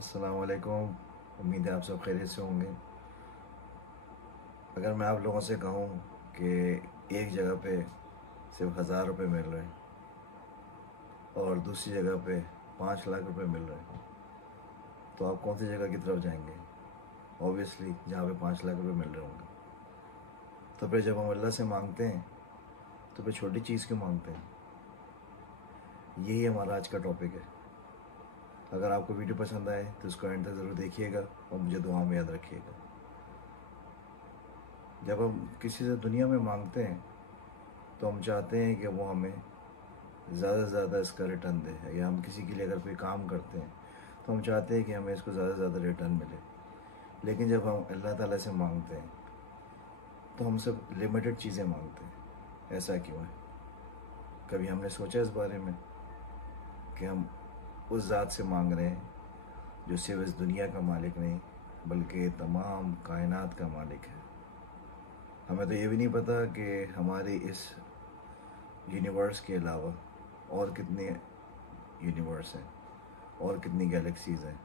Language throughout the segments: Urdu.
السلام علیکم. امید ہے آپ سب خیریت سے ہوں گے. اگر میں آپ لوگوں سے کہوں کہ ایک جگہ پہ صرف 1000 روپے مل رہے ہیں اور دوسری جگہ پہ 5 لاکھ روپے مل رہے ہیں تو آپ کون سی جگہ کی طرف جائیں گے؟ اوبیسلی جہاں پہ 5 لاکھ روپے مل رہے ہوں گے. تو پھر جب ہم اللہ سے مانگتے ہیں تو پھر چھوٹی چیز کیوں مانگتے ہیں؟ یہی ہمارا آج کا ٹاپک ہے. اگر آپ کو ویڈیو پسند آئے تو اس کو اینڈ تک ضرور دیکھیے گا اور مجھے دعا میں یاد رکھیے گا. جب ہم کسی سے دنیا میں مانگتے ہیں تو ہم چاہتے ہیں کہ وہ ہمیں زیادہ سے زیادہ اس کا ریٹرن دے, یا ہم کسی کے لیے اگر کوئی کام کرتے ہیں تو ہم چاہتے ہیں کہ ہمیں اس کو زیادہ سے زیادہ ریٹرن ملے. لیکن جب ہم اللہ تعالیٰ سے مانگتے ہیں تو ہم سب لمیٹڈ چیزیں مانگتے ہیں. ایسا کیوں ہے؟ کبھی ہم نے سوچا اس بارے میں کہ ہم اس ذات سے مانگ رہے ہیں جو صرف اس دنیا کا مالک نہیں بلکہ تمام کائنات کا مالک ہے. ہمیں تو یہ بھی نہیں پتہ کہ ہماری اس یونیورس کے علاوہ اور کتنے یونیورس ہیں اور کتنی گیلیکسیز ہیں.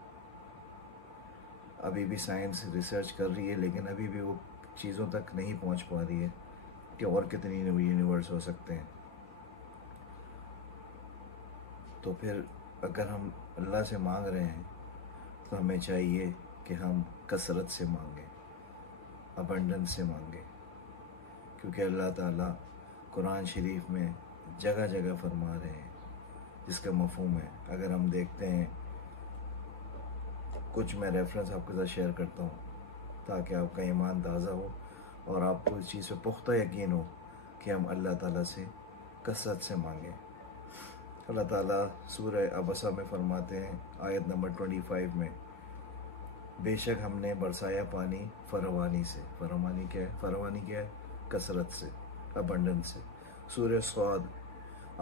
ابھی بھی سائنس ریسرچ کر رہی ہے لیکن ابھی بھی وہ چیزوں تک نہیں پہنچ پا رہی ہے کہ اور کتنی یونیورس ہو سکتے ہیں. تو پھر اگر ہم اللہ سے مانگ رہے ہیں تو ہمیں چاہیے کہ ہم کثرت سے مانگیں, ابنڈنس سے مانگیں, کیونکہ اللہ تعالیٰ قرآن شریف میں جگہ جگہ فرما رہے ہیں جس کا مفہوم ہے. اگر ہم دیکھتے ہیں, کچھ میں ریفرنس آپ کے ساتھ شیئر کرتا ہوں تاکہ آپ کا ایمان تازہ ہو اور آپ کو اس چیز پہ پختہ یقین ہو کہ ہم اللہ تعالیٰ سے کثرت سے مانگیں. اللہ تعالیٰ سورہ عبسہ میں فرماتے ہیں آیت نمبر 25 میں, بے شک ہم نے برسایا پانی فراوانی سے. فراوانی کیا ہے؟ کثرت سے, ابنڈنس سے. سورہ صاد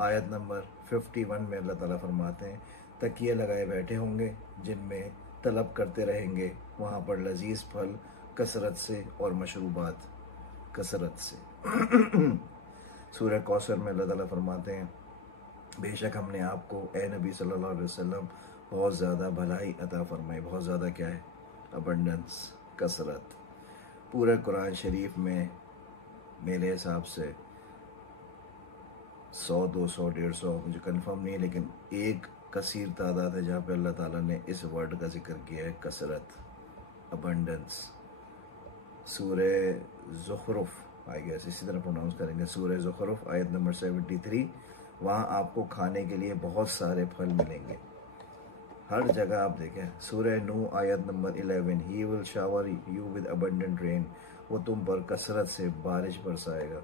آیت نمبر 51 میں اللہ تعالیٰ فرماتے ہیں تکیے لگائے بیٹھے ہوں گے جن میں طلب کرتے رہیں گے وہاں پر لذیذ پھل کثرت سے اور مشروبات کثرت سے. سورہ کوثر میں اللہ تعالیٰ فرماتے ہیں بے شک ہم نے آپ کو اے نبی صلی اللہ علیہ وسلم بہت زیادہ بھلائی عطا فرمائی. بہت زیادہ کیا ہے؟ ابنڈنس, کثرت. پورے قرآن شریف میں میرے حساب سے 100 200 150 مجھے کنفرم نہیں ہے لیکن ایک کثیر تعداد ہے جہاں پہ اللہ تعالیٰ نے اس ورڈ کا ذکر کیا ہے, کثرت, ابنڈنس. سورہ زخرف آئی گیس اسی طرح پروناؤنس کریں گے, سورہ زخرف آیت نمبر 73, وہاں آپ کو کھانے کے لیے بہت سارے پھل ملیں گے. ہر جگہ آپ دیکھیں. سورہ نو آیت نمبر 11, he will shower you with abundant rain, وہ تم پر کثرت سے بارش برسائے گا.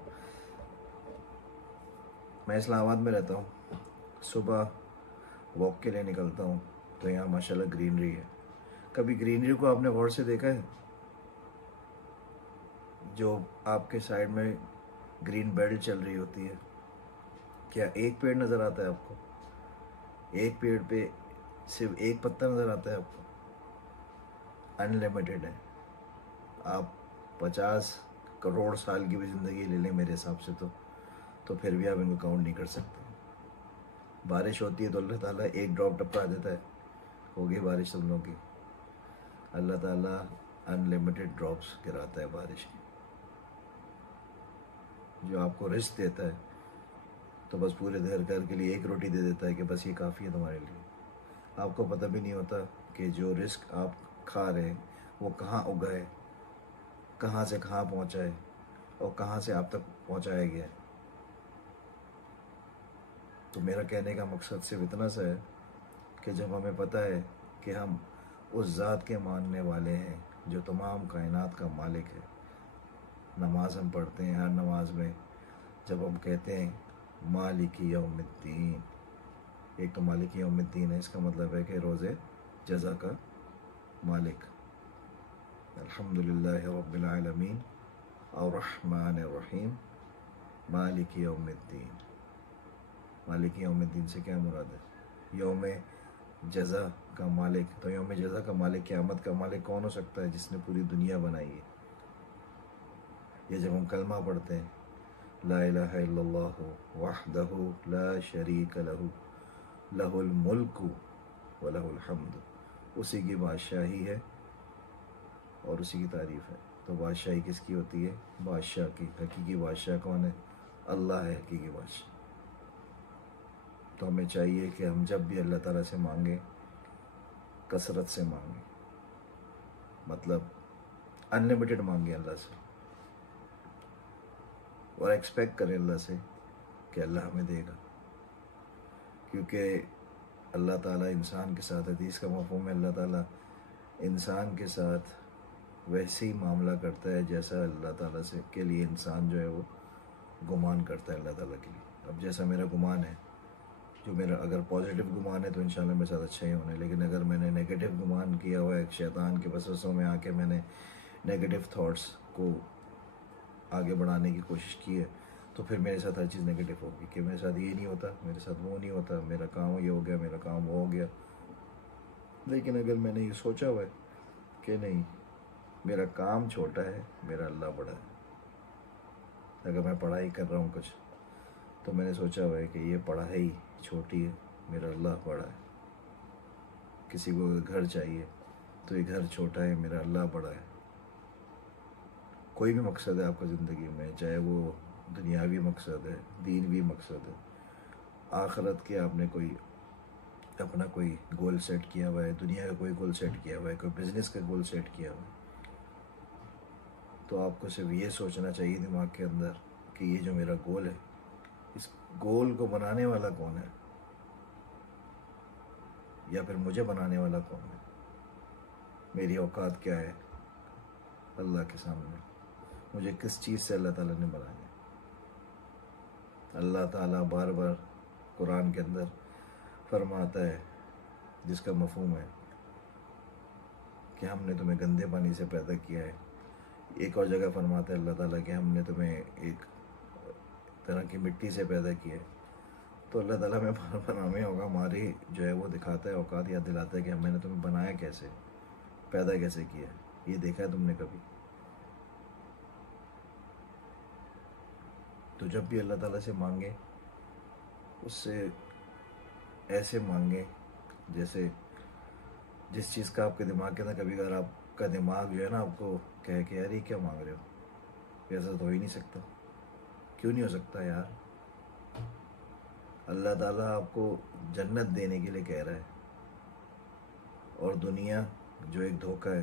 میں اسلام آباد میں رہتا ہوں, صبح واک کے لیے نکلتا ہوں تو یہاں ماشاءاللہ گرینری ہے. کبھی گرینری کو آپ نے غور سے دیکھا ہے؟ جو آپ کے سائڈ میں گرین بیلٹ چل رہی ہوتی ہے, کیا ایک پیڑ نظر آتا ہے آپ کو؟ ایک پیڑ پہ صرف ایک پتا نظر آتا ہے آپ کو؟ ان لمیٹڈ ہے. آپ 50 کروڑ سال کی بھی زندگی لے لیں میرے حساب سے تو پھر بھی آپ ان کو کاؤنٹ نہیں کر سکتے. بارش ہوتی ہے تو اللہ تعالیٰ ایک ڈراپ ٹپکا دیتا ہے, ہوگی بارش سب لوگوں کی. اللہ تعالیٰ ان لمیٹڈ ڈراپس گراتا ہے بارش کی, جو آپ کو رزق دیتا ہے تو بس پورے گھر کے لیے ایک روٹی دے دیتا ہے کہ بس یہ کافی ہے تمہارے لیے. آپ کو پتہ بھی نہیں ہوتا کہ جو رزق آپ کھا رہے ہیں وہ کہاں اگا ہے, کہاں سے کہاں پہنچا ہے اور کہاں سے آپ تک پہنچایا گیا ہے. تو میرا کہنے کا مقصد صرف اتنا سا ہے کہ جب ہمیں پتہ ہے کہ ہم اس ذات کے ماننے والے ہیں جو تمام کائنات کا مالک ہے. نماز ہم پڑھتے ہیں, ہر نماز میں جب ہم کہتے ہیں مالک یوم الدین, ایک تو مالک یوم الدین ہے, اس کا مطلب ہے کہ روز جزا کا مالک. الحمدللہ رب العالمین الرحمن الرحیم مالک یوم الدین. مالک یوم الدین سے کیا مراد ہے؟ یوم جزا کا مالک. تو یوم جزا کا مالک, قیامت کا مالک کون ہو سکتا ہے؟ جس نے پوری دنیا بنائی ہے. یہ جب ہم کلمہ پڑھتے ہیں لا الہ الا اللہ وحدہ لا شریک لہ لہ الملک ولہ الحمد اسی کی بادشاہی ہے اور اسی کی تعریف ہے. تو بادشاہی کس کی ہوتی ہے؟ بادشاہ کی. حقیقی بادشاہ کون ہے؟ اللہ ہے حقیقی بادشاہ. تو ہمیں چاہیے کہ ہم جب بھی اللہ تعالیٰ سے مانگیں کثرت سے مانگیں، مطلب انلمیٹڈ مانگیں اللہ سے، اور ایکسپیکٹ کریں اللہ سے کہ اللہ ہمیں دے گا. کیونکہ اللہ تعالیٰ انسان کے ساتھ، حدیث کا مفہوم ہے، اللہ تعالیٰ انسان کے ساتھ ویسے ہی معاملہ کرتا ہے جیسا اللہ تعالیٰ سے کے لیے انسان جو ہے وہ گمان کرتا ہے اللہ تعالیٰ کے لیے. اب جیسا میرا گمان ہے، جو میرا اگر پازیٹیو گمان ہے تو انشاءاللہ میرے ساتھ اچھا ہی ہونا ہے، لیکن اگر میں نے نیگیٹو گمان کیا ہوا ہے، شیطان کے وسوسوں میں آ کے میں نے نیگیٹو تھاٹس کو آگے بڑھانے کی کوشش کی ہے، تو پھر میرے ساتھ ہر چیز نیگیٹو ہوگی کہ میرے ساتھ یہ نہیں ہوتا، میرے ساتھ وہ نہیں ہوتا، میرا کام یہ ہو گیا، میرا کام وہ ہو گیا. لیکن اگر میں نے یہ سوچا ہوا ہے کہ نہیں، میرا کام چھوٹا ہے، میرا اللہ بڑا ہے. اگر میں پڑھائی کر رہا ہوں کچھ، تو میں نے سوچا ہوا ہے کہ یہ پڑھائی چھوٹی ہے، میرا اللہ بڑا ہے. کسی کو گھر چاہیے تو یہ گھر چھوٹا ہے، میرا اللہ بڑا ہے. کوئی بھی مقصد ہے آپ کا زندگی میں، چاہے وہ دنیاوی مقصد ہے، دینوی مقصد ہے، آخرت کے آپ نے کوئی اپنا کوئی گول سیٹ کیا ہوا ہے، دنیا کا کوئی گول سیٹ کیا ہوا ہے، کوئی بزنس کا گول سیٹ کیا ہوا ہے، تو آپ کو صرف یہ سوچنا چاہیے دماغ کے اندر کہ یہ جو میرا گول ہے، اس گول کو بنانے والا کون ہے، یا پھر مجھے بنانے والا کون ہے. میری اوقات کیا ہے اللہ کے سامنے، مجھے کس چیز سے اللہ تعالیٰ نے بنایا. اللہ تعالیٰ بار بار قرآن کے اندر فرماتا ہے، جس کا مفہوم ہے کہ ہم نے تمہیں گندے پانی سے پیدا کیا ہے. ایک اور جگہ فرماتا ہے اللہ تعالیٰ کہ ہم نے تمہیں ایک طرح کی مٹی سے پیدا کیا ہے. تو اللہ تعالیٰ میں بار بار ہمیں ہوگا ہماری جو ہے وہ دکھاتا ہے، اوقات یاد دلاتا ہے کہ میں نے تمہیں بنایا کیسے، پیدا کیسے کیا. یہ دیکھا ہے تم نے کبھی؟ تو جب بھی اللہ تعالیٰ سے مانگے، اس سے ایسے مانگیں جیسے جس چیز کا آپ کے دماغ کے اندر، کبھی اگر آپ کا دماغ جو ہے نا آپ کو کہے کہ یار یہ کیا مانگ رہے ہو، ایسا تو ہو ہی نہیں سکتا. کیوں نہیں ہو سکتا یار؟ اللہ تعالیٰ آپ کو جنت دینے کے لیے کہہ رہا ہے، اور دنیا جو ایک دھوکہ ہے،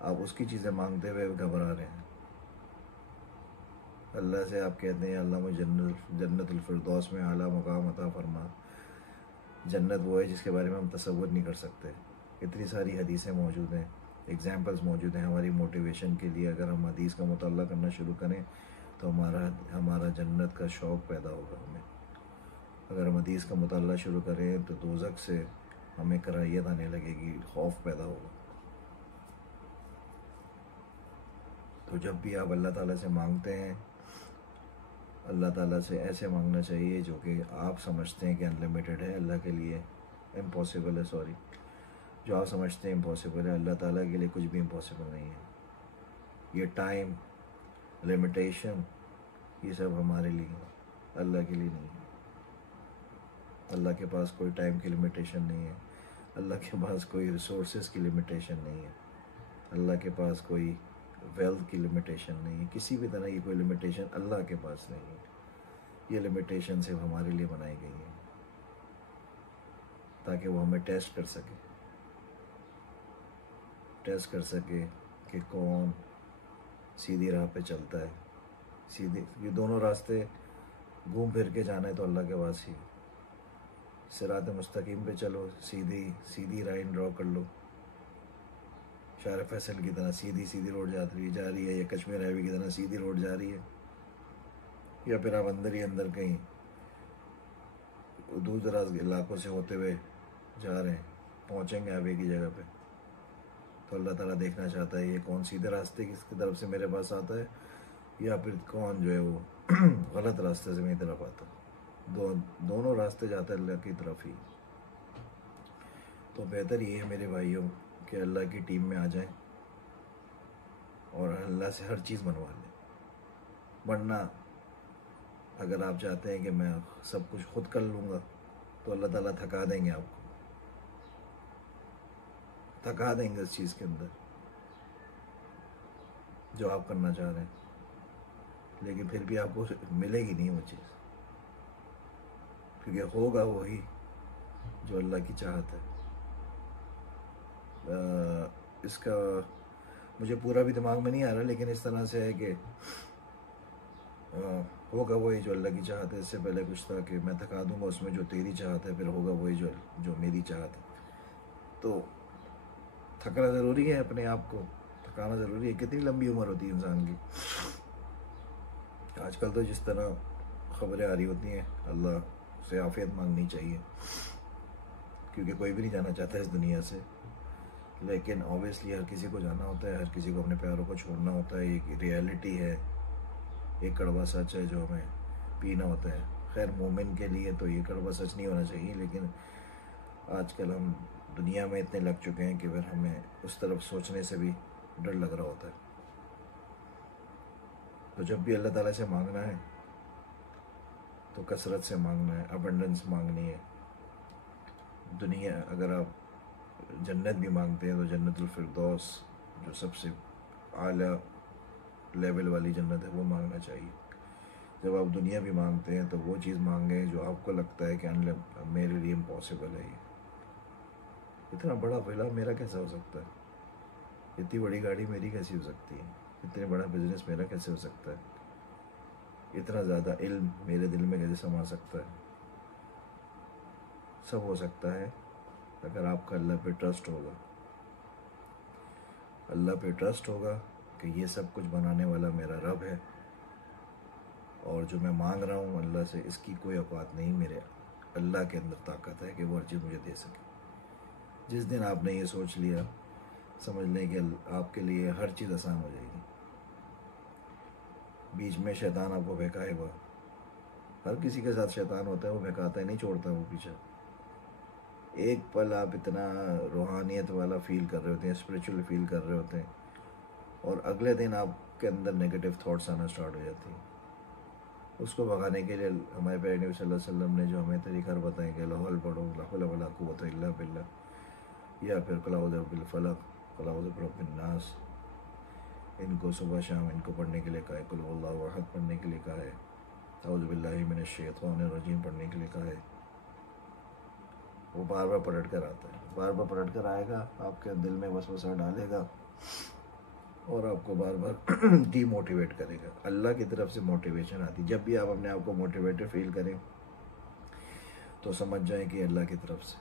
آپ اس کی چیزیں مانگتے ہوئے گھبرا رہے ہیں. اللہ سے آپ کہتے ہیں اللہ مجھے جنت الفردوس میں اعلیٰ مقام عطا فرما. جنت وہ ہے جس کے بارے میں ہم تصور نہیں کر سکتے. اتنی ساری حدیثیں موجود ہیں، ایگزامپلس موجود ہیں ہماری موٹیویشن کے لیے. اگر ہم حدیث کا مطالعہ کرنا شروع کریں تو ہمارا جنت کا شوق پیدا ہوگا ہمیں. اگر ہم حدیث کا مطالعہ شروع کریں تو دوزخ سے ہمیں کراہیت آنے لگے گی، خوف پیدا ہوگا. تو جب بھی آپ اللہ تعالیٰ سے مانگتے ہیں، اللہ تعالیٰ سے ایسے مانگنا چاہیے جو کہ آپ سمجھتے ہیں کہ انلمیٹڈ ہے، اللہ کے لیے امپاسبل ہے. جو آپ سمجھتے ہیں امپاسبل ہے، اللہ تعالیٰ کے لیے کچھ بھی امپاسبل نہیں ہے. یہ ٹائم لمیٹیشن یہ سب ہمارے لیے ہے، اللہ کے لیے نہیں ہے. اللہ کے پاس کوئی ٹائم کی لمیٹیشن نہیں ہے، اللہ کے پاس کوئی ریسورسز کی لمیٹیشن نہیں ہے، اللہ کے پاس کوئی ویلتھ کی لمیٹیشن نہیں ہے. کسی بھی طرح کی کوئی لمیٹیشن اللہ کے پاس نہیں ہے. یہ لمیٹیشن صرف ہمارے لیے بنائی گئی ہیں تاکہ وہ ہمیں ٹیسٹ کر سکے کہ کون سیدھی راہ پہ چلتا ہے. یہ دونوں راستے گھوم پھر کے جانا ہے تو اللہ کے پاس ہی. صراط مستقیم پہ چلو، سیدھی لائن ڈرا کر لو، شارع فیصل کی طرح سیدھی روڈ جا رہی ہے، یا کشمیر ہائی وے کی طرح سیدھی روڈ جا رہی ہے، یا پھر آپ اندر ہی اندر کہیں دور دراز علاقوں سے ہوتے ہوئے جا رہے ہیں، پہنچیں گے ہائی وے کی جگہ پہ. تو اللہ تعالیٰ دیکھنا چاہتا ہے یہ کون سیدھے راستے کی طرف سے میرے پاس آتا ہے، یا پھر کون جو ہے وہ غلط راستے سے میری طرف آتا ہے. دونوں راستے جاتے ہیں اللہ کی طرف ہی. تو بہتر یہ ہے میرے بھائیوں کہ اللہ کی ٹیم میں آ جائیں اور اللہ سے ہر چیز بنوا لیں. ورنہ اگر آپ چاہتے ہیں کہ میں سب کچھ خود کر لوں گا تو اللہ تعالیٰ تھکا دیں گے آپ کو. تھکا دیں گے اس چیز کے اندر جو آپ کرنا چاہ رہے ہیں، لیکن پھر بھی آپ کو ملے گی نہیں وہ چیز، کیونکہ ہوگا وہی جو اللہ کی چاہت ہے۔ اس کا مجھے پورا بھی دماغ میں نہیں آ رہا، لیکن اس طرح سے ہے کہ ہوگا وہی جو اللہ کی چاہت ہے۔ اس سے پہلے کچھ تھا کہ میں تھکا دوں گا اس میں جو تیری چاہت ہے، پھر ہوگا وہی جو میری چاہت ہے۔ تو تھکنا ضروری ہے، اپنے آپ کو تھکانا ضروری ہے۔ کتنی لمبی عمر ہوتی ہے انسان کی، آج کل تو جس طرح خبریں آ رہی ہوتی ہیں، اللہ سے عافیت مانگنی چاہیے، کیونکہ کوئی بھی نہیں جانا چاہتا اس دنیا سے، لیکن اوبیسلی ہر کسی کو جانا ہوتا ہے، ہر کسی کو اپنے پیاروں کو چھوڑنا ہوتا ہے، ایک ریئلٹی ہے، ایک کڑوا سچ ہے جو ہمیں پینا ہوتا ہے۔ خیر مومن کے لیے تو یہ کڑوا سچ نہیں ہونا چاہیے، لیکن آج کل ہم دنیا میں اتنے لگ چکے ہیں کہ پھر ہمیں اس طرف سوچنے سے بھی ڈر لگ رہا ہوتا ہے۔ تو جب بھی اللہ تعالیٰ سے مانگنا ہے تو کثرت سے مانگنا ہے، ابنڈنس مانگنی ہے۔ دنیا اگر آپ جنت بھی مانگتے ہیں تو جنت الفردوس جو سب سے اعلیٰ لیول والی جنت ہے وہ مانگنا چاہیے۔ جب آپ دنیا بھی مانگتے ہیں تو وہ چیز مانگیں جو آپ کو لگتا ہے کہ میرے لیے امپاسبل ہے۔ یہ اتنا بڑا ولا میرا کیسا ہو سکتا ہے، اتنی بڑی گاڑی میری کیسی ہو سکتی ہے، اتنے بڑا بزنس میرا کیسے ہو سکتا ہے، اتنا زیادہ علم میرے دل میں کیسے سما سکتا ہے۔ سب ہو سکتا ہے اگر آپ کا اللہ پہ ٹرسٹ ہوگا، اللہ پہ ٹرسٹ ہوگا کہ یہ سب کچھ بنانے والا میرا رب ہے، اور جو میں مانگ رہا ہوں اللہ سے اس کی کوئی اوقات نہیں، میرے اللہ کے اندر طاقت ہے کہ وہ ہر چیز مجھے دے سکے۔ جس دن آپ نے یہ سوچ لیا، سمجھ لیں کہ آپ کے لیے ہر چیز آسان ہو جائے گی۔ بیچ میں شیطان آپ کو بہکائے گا، ہر کسی کے ساتھ شیطان ہوتا ہے، وہ بہکاتا ہے، نہیں چھوڑتا وہ پیچھے۔ ایک پل آپ اتنا روحانیت والا فیل کر رہے ہوتے ہیں، اسپریچول فیل کر رہے ہوتے ہیں، اور اگلے دن آپ کے اندر نیگیٹو تھاٹس آنا اسٹارٹ ہو جاتی ہیں۔ اس کو بھگانے کے لیے ہمارے پیارے نبی صلی اللہ علیہ وسلم نے جو ہمیں طریقہ بتائیں کہ لاہول پڑھو، لا حول ولا قوۃ الا باللہ، یا پھر قل اعوذ برب الفلق، قل اعوذ برب الناس، ان کو صبح شام ان کو پڑھنے کے لیے کہا ہے، قل هو اللہ احد پڑھنے کے لیے کہا ہے، اعوذ باللہ من الشیطان الرجیم پڑھنے کے لیے کہا ہے۔ وہ بار بار پلٹ کر آتا ہے، بار بار پلٹ کر آئے گا، آپ کے دل میں وسوسہ ڈالے گا اور آپ کو بار بار ڈی موٹیویٹ کرے گا۔ اللہ کی طرف سے موٹیویشن آتی، جب بھی آپ اپنے آپ کو موٹیویٹڈ فیل کریں تو سمجھ جائیں کہ اللہ کی طرف سے۔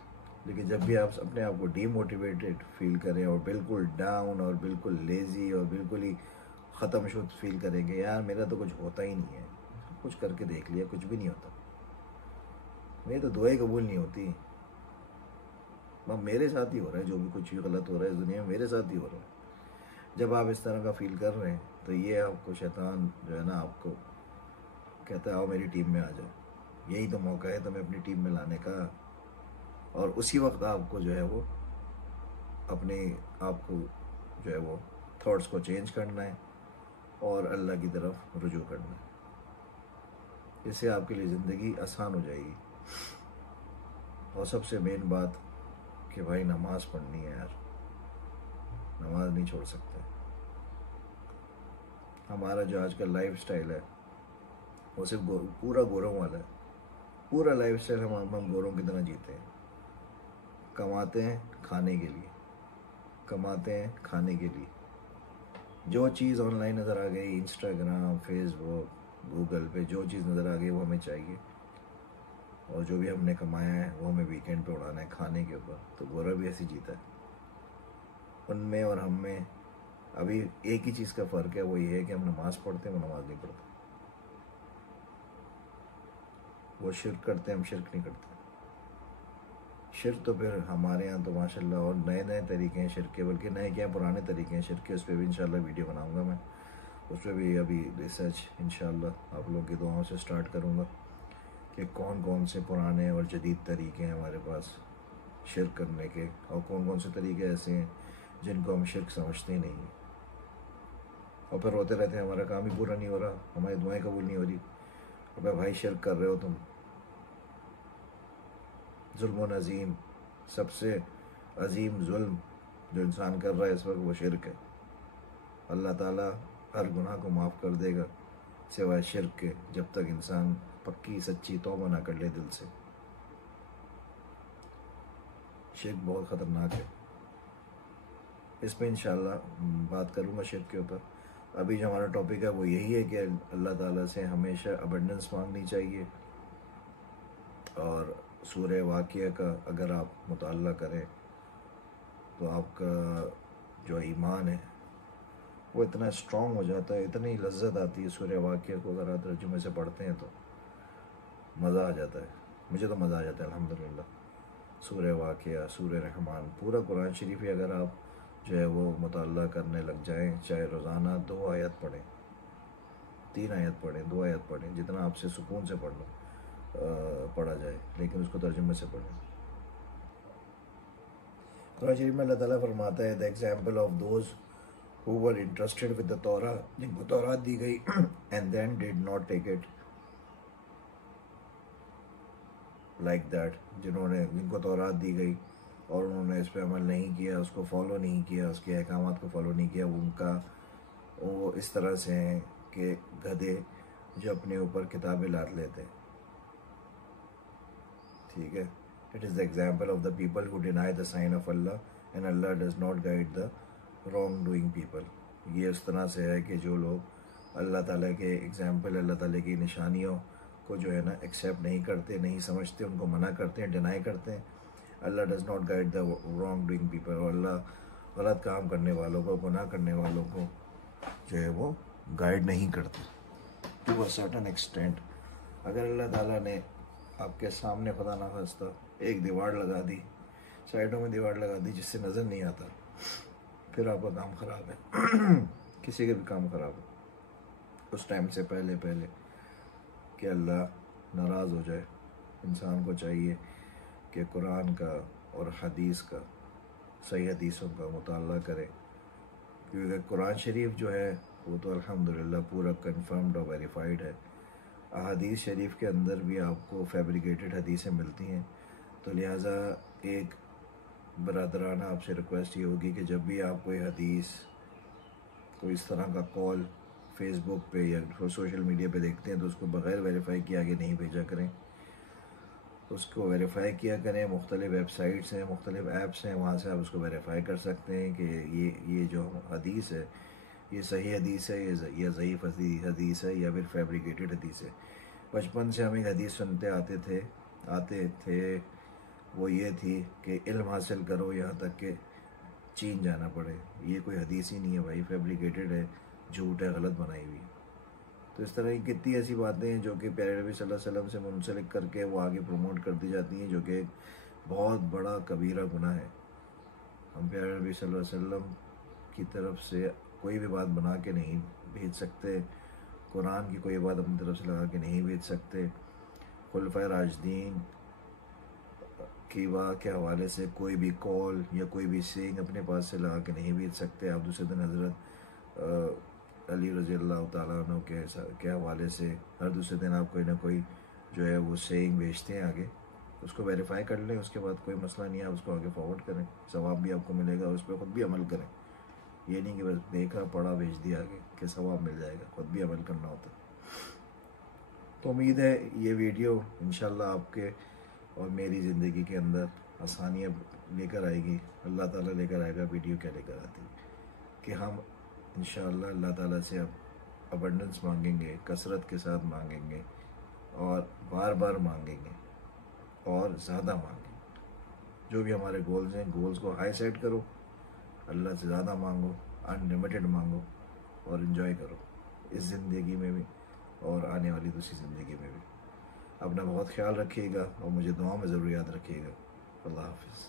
لیکن جب بھی آپ اپنے آپ کو ڈی موٹیویٹڈ فیل کریں اور بالکل ڈاؤن اور بالکل لیزی اور بالکل ہی ختم شد فیل کریں گے، یار میرا تو کچھ ہوتا ہی نہیں ہے، کچھ کر کے دیکھ لیا کچھ بھی نہیں ہوتا، میری تو دعائیں قبول نہیں ہوتی، میرے ساتھ ہی ہو رہا ہے، جو بھی کچھ غلط ہو رہا ہے اس دنیا میں میرے ساتھ ہی ہو رہا ہے۔ جب آپ اس طرح کا فیل کر رہے ہیں تو یہ آپ کو شیطان جو ہے نا آپ کو کہتا ہے آؤ میری ٹیم میں آ جاؤ، یہی تو موقع ہے تمہیں اپنی ٹیم میں لانے کا، اور اسی وقت آپ کو جو ہے وہ اپنے آپ کو جو ہے وہ تھاٹس کو چینج کرنا ہے اور اللہ کی طرف رجوع کرنا ہے۔ اس سے آپ کے لیے زندگی آسان ہو جائے گی۔ اور سب سے مین بات کہ بھائی نماز پڑھنی ہے یار، نماز نہیں چھوڑ سکتے۔ ہمارا جو آج کا لائف سٹائل ہے وہ صرف پورا گوروں والا ہے، پورا لائف سٹائل ہم گوروں کی طرح جیتے ہیں، کماتے ہیں کھانے کے لیے، کماتے ہیں کھانے کے لیے، جو چیز آن لائن نظر آ گئی، انسٹاگرام، فیس بک، گوگل پہ جو چیز نظر آ گئی وہ ہمیں چاہیے، اور جو بھی ہم نے کمایا ہے وہ ہمیں ویکینڈ پہ اڑانا ہے کھانے کے اوپر۔ تو گورا بھی ایسی جیتا ہے۔ ان میں اور ہم میں ابھی ایک ہی چیز کا فرق ہے، وہ یہ ہے کہ ہم نماز پڑھتے ہیں، وہ نماز نہیں پڑھتے، وہ شرک کرتے ہیں، ہم شرک نہیں کرتے۔ شرک تو پھر ہمارے یہاں تو ماشاءاللہ اور نئے نئے طریقے ہیں شرک کے، بلکہ نئے کیا پرانے طریقے ہیں شرک کے، اس پہ بھی انشاءاللہ ویڈیو بناؤں گا میں، اس پہ بھی ابھی ریسرچ انشاءاللہ آپ لوگوں کی دعاؤں سے سٹارٹ کروں گا کہ کون کون سے پرانے اور جدید طریقے ہیں ہمارے پاس شرک کرنے کے، اور کون کون سے طریقے ایسے ہیں جن کو ہم شرک سمجھتے ہی نہیں ہیں، اور پھر روتے رہتے ہیں ہمارا کام ہی پورا نہیں ہو رہا، ہماری دعائیں قبول نہیں ہو رہی۔ ابے بھائی شرک کر رہے ہو تم، ظلم و عظیم، سب سے عظیم ظلم جو انسان کر رہا ہے اس وقت وہ شرک ہے. اللہ تعالیٰ ہر گناہ کو معاف کر دے گا سوائے شرک کے، جب تک انسان پکی سچی توبہ نہ کر لے دل سے. شرک بہت خطرناک ہے. اس پہ انشاءاللہ بات کروں گا شرک کے اوپر. ابھی جو ہمارا ٹاپک ہے وہ یہی ہے کہ اللہ تعالیٰ سے ہمیشہ ابنڈنس مانگنی چاہیے. اور سورہ واقعہ کا اگر آپ مطالعہ کریں تو آپ کا جو ایمان ہے وہ اتنا اسٹرانگ ہو جاتا ہے، اتنی لذت آتی ہے سورہ واقعہ کو اگر آپ ترجمے سے پڑھتے ہیں تو مزہ آ جاتا ہے. مجھے تو مزہ آ جاتا ہے الحمدللہ. سورہ واقعہ، سورہ رحمان، پورا قرآن شریف ہی اگر آپ جو ہے وہ مطالعہ کرنے لگ جائیں، چاہے روزانہ 2 آیت پڑھیں، 3 آیت پڑھیں، 2 آیت پڑھیں، جتنا آپ سے سکون سے پڑھا جائے، لیکن اس کو ترجمے سے پڑھیں. قرآن شریف میں اللہ تعالیٰ فرماتا ہے: "The example of those who were entrusted with the Torah", جن کو تورات دی گئی and then did not take it like that، جن کو تورات دی گئی اور انہوں نے اس پہ عمل نہیں کیا، اس کو فالو نہیں کیا، اس کے احکامات کو فالو نہیں کیا، وہ اس طرح سے ہیں کہ گدھے جو اپنے اوپر کتابیں لاد لیتے. ٹھیک ہے. It is the example of the people who deny the sign of Allah and Allah does not guide the wrong doing people. یہ اس طرح سے ہے کہ جو لوگ اللہ تعالیٰ کے ایگزامپل، اللہ تعالیٰ کی نشانیوں کو جو ہے نا ایکسیپٹ نہیں کرتے، نہیں سمجھتے، ان کو منع کرتے ہیں، ڈینائی کرتے ہیں. اللہ does not guide the wrong doing people. اور اللہ غلط کام کرنے والوں کو، گناہ کرنے والوں کو جو ہے وہ گائیڈ نہیں کرتے ٹو اے سرٹن ایکسٹینٹ. اگر اللہ تعالیٰ نے آپ کے سامنے خدا نہ خواستہ ایک دیوار لگا دی، سائڈوں میں دیوار لگا دی جس سے نظر نہیں آتا، پھر آپ کا کام خراب ہے. کسی کا بھی کام خراب ہے. اس ٹائم سے پہلے کہ اللہ ناراض ہو جائے، انسان کو چاہیے کہ قرآن کا اور حدیث کا، صحیح حدیثوں کا مطالعہ کرے. کیونکہ قرآن شریف جو ہے وہ تو الحمدللہ پورا کنفرمڈ اور ویریفائڈ ہے. احادیث شریف کے اندر بھی آپ کو فیبریکیٹڈ حدیثیں ملتی ہیں. تو لہٰذا ایک برادرانہ آپ سے ریکویسٹ یہ ہوگی کہ جب بھی آپ کوئی حدیث، کوئی اس طرح کا کال فیس بک پہ یا سوشل میڈیا پہ دیکھتے ہیں تو اس کو بغیر ویریفائی کیے آگے نہیں بھیجا کریں. اس کو ویریفائی کیا کریں. مختلف ویب سائٹس ہیں، مختلف ایپس ہیں، وہاں سے آپ اس کو ویریفائی کر سکتے ہیں کہ یہ جو حدیث ہے یہ صحیح حدیث ہے یا ضعیف حدیث ہے یا پھر فیبریکیٹڈ حدیث ہے. بچپن سے ہم ایک حدیث سنتے آتے تھے وہ یہ تھی کہ علم حاصل کرو یہاں تک کہ چین جانا پڑے. یہ کوئی حدیث ہی نہیں ہے بھائی، فیبریکیٹڈ ہے، جھوٹ ہے، غلط بنائی ہوئی. تو اس طرح کی کتنی ایسی باتیں ہیں جو کہ پیارے نبی صلی اللہ علیہ وسلم سے منسلک کر کے وہ آگے پروموٹ کر دی جاتی ہیں، جو کہ ایک بہت بڑا کبیرہ گناہ ہے. ہم پیارے نبی صلی اللہ علیہ وسلم کی طرف سے کوئی بھی بات بنا کے نہیں بھیج سکتے، قرآن کی کوئی بات اپنی طرف سے لگا کے نہیں بھیج سکتے. خلفائے راشدین کے حوالے سے کوئی بھی کال یا کوئی بھی سینگ اپنے پاس سے لگا کے نہیں بھیج سکتے. آپ دوسرے دن حضرت علی رضی اللہ تعالیٰ عنہ کے حوالے سے ہر دوسرے دن آپ کوئی نہ کوئی جو ہے وہ سینگ بھیجتے ہیں آگے. اس کو ویریفائی کر لیں، اس کے بعد کوئی مسئلہ نہیں ہے، آپ اس کو آگے فارورڈ کریں، ثواب بھی آپ کو ملے گا، اس پہ خود بھی عمل کریں. یہ نہیں کہ بس دیکھا پڑھا بھیج دیا آگے کہ ثواب مل جائے گا، خود بھی عمل کرنا ہوتا ہے. تو امید ہے یہ ویڈیو انشاءاللہ آپ کے اور میری زندگی کے اندر آسانیاں لے کر آئے گی. اللہ تعالیٰ لے کر آئے گا. ویڈیو کیا لے کر آتی کہ ہم انشاءاللہ اللہ تعالیٰ سے اب ابنڈنس مانگیں گے، کثرت کے ساتھ مانگیں گے اور بار بار مانگیں گے اور زیادہ مانگیں. جو بھی ہمارے گولز ہیں، گولز کو ہائی سیٹ کرو، اللہ سے زیادہ مانگو، انلمیٹڈ مانگو اور انجوائے کرو اس زندگی میں بھی اور آنے والی دوسری زندگی میں بھی. اپنا بہت خیال رکھیے گا اور مجھے دعا میں ضرور یاد رکھیے گا. اللہ حافظ.